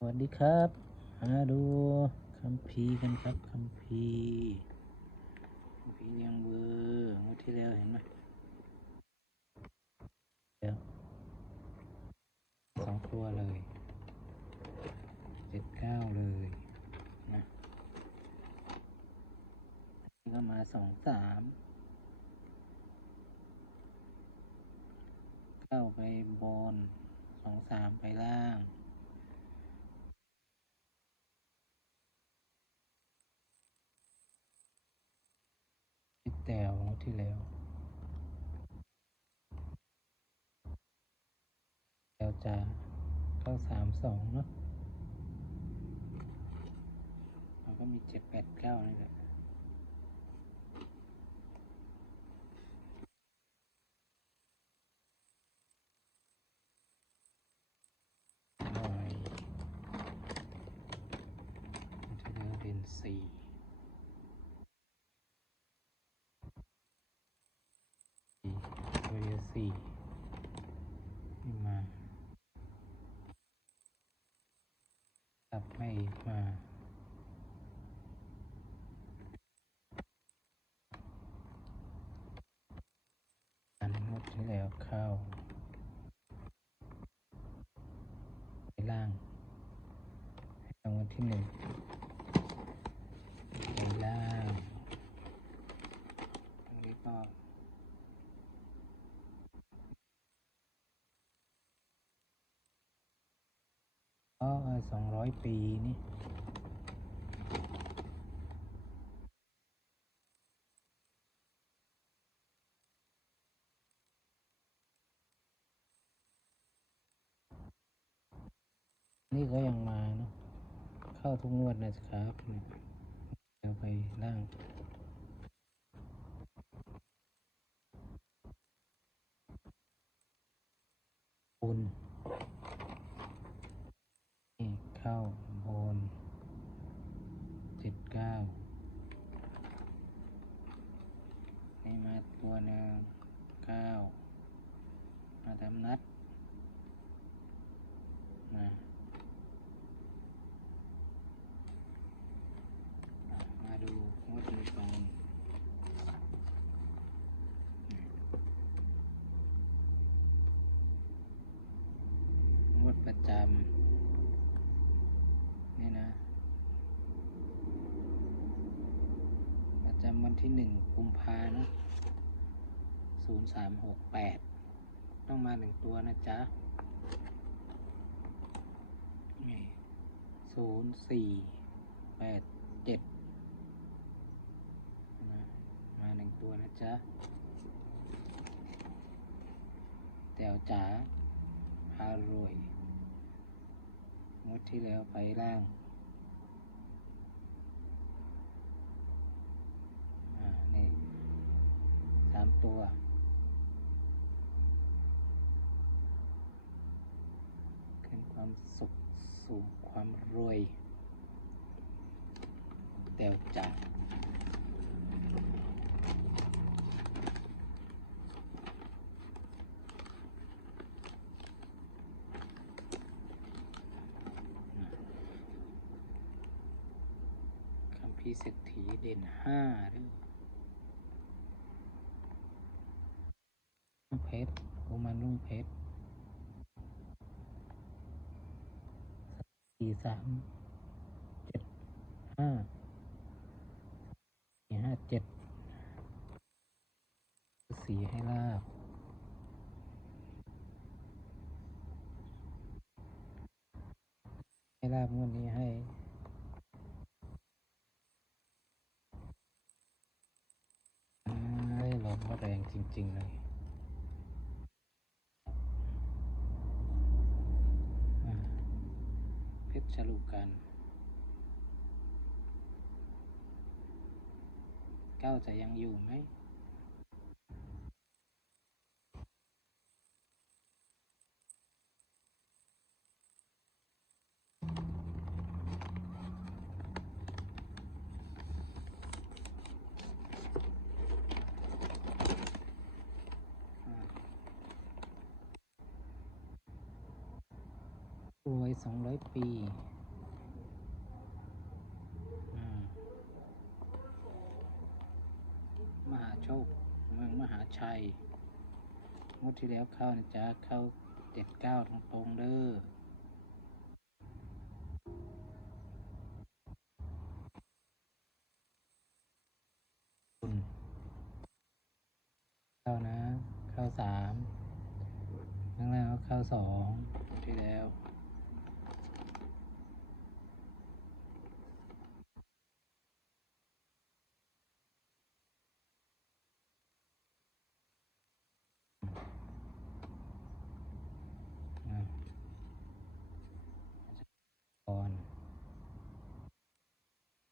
สวัสดีครับมาดูคัมภีร์กันครับคัมภีร์คัมภีร์ยังเบอร์งวดที่แล้วเห็นไหมแล้วสองตัวเลยเจ็ดเก้าเลยนะนี่ก็มาสองสามเก้าไปบนสองสามไปล่าง แตวงวดที่แล้วแตวจะเข้าสามสองเนาะแล้วก็มีเจ็ดแปดเก้านี่แหละหน่อยมันจะเดินเด่นสี่ สี่ตัวเดียว สี่ไม่มาตับไม่มาอันงดที่แล้วเข้าไปล่างให้รางวัลที่หนึ่งไปล่างตรงนี้ก็ อ๋อสองร้อยปีนี่นี่ก็ยังมาเนาะเข้าทุกงวดนะครับเดี๋ยวไปล่างบุญ นี่ เข้าโบนเจ็ดเก้าให้มาตัวหนึ่งเก้ามาทำนัดมาอะมาดูงวดนี้ก่อนงวดประจำ นี่นะ ประจำ วันที่หนึ่งกุมภานะศูนย์สามหกแปดต้องมาหนึ่งตัวนะจ๊ะนี่ศูนย์สี่แปดเจ็ดนะมาหนึ่งตัวนะจ๊ะแต๋วจ๋าพารวยงวดที่แล้วไปล่าง อ่า นี่สาม ตัว ขึ้นความสุขสู่ความรวยเตียวจัดคำพีเศรษฐีเด่นห้าด้วยลุงเพ ชรโอมันลุงเพชรสี่สามเจ็ดห้าสี่ห้าเจ็ดสี่ให้ลาบให้ลาบงวดนี้ให้ไอ้ลมก็แรงจริง ๆ เลยอ่า สรฉลูกัน เก้าจะยังอยู่ไหม รวยสองร้อยปีอ่ามหาโชคเมืองมหาชัยงวดที่แล้วเข้านะจ๊ะ เข้าเจ็ดเก้าตรงๆเด้อเข้านะ เข้าสามข้างล่างก็เข้าสองที่แล้ว อะก่อน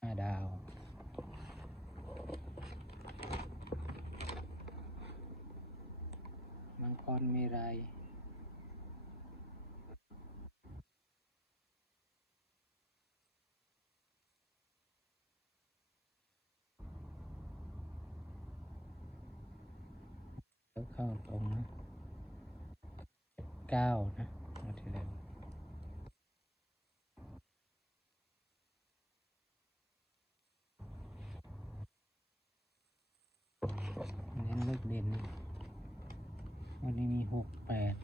ห้าดาว มังกรมีไรแล้วเข้าตรงนะเก้านะมาทีแล้วเน้นเลิกเด่น วันนี้มีหกแปด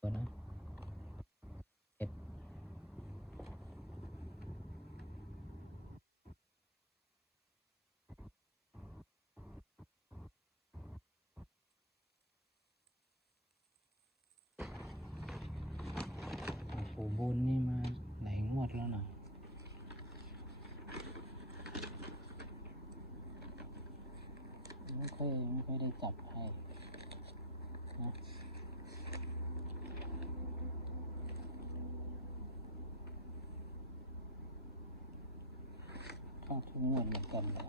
ตัวนะเจ็ดโอ้โหบนนี่มาไหนงวดแล้วนะไม่ ค่อยไม่ค่อยได้จับให้นะต้องทุกงวดเหมือนกันเลย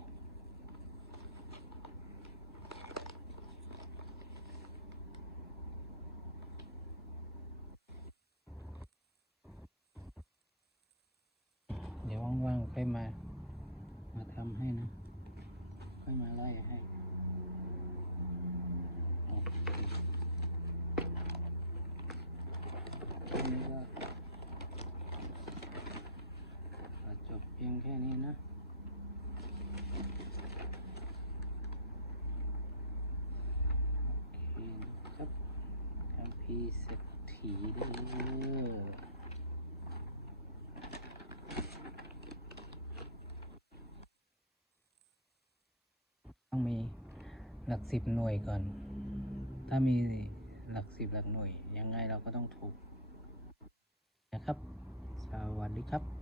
เดี๋ยวว่างๆค่อยมา มาทำให้นะ ค่อยมาไล่ให้โอเคทีนี้ก็ขอ จบเพียงแค่นี้นะโอเคครับคัมภีร์เศรษฐีด้อต้องมีหลักสิบหน่วยก่อน ถ้ามีหลักสิบหลักหน่วยยังไงเราก็ต้องถูกนะครับ สวัสดีครับ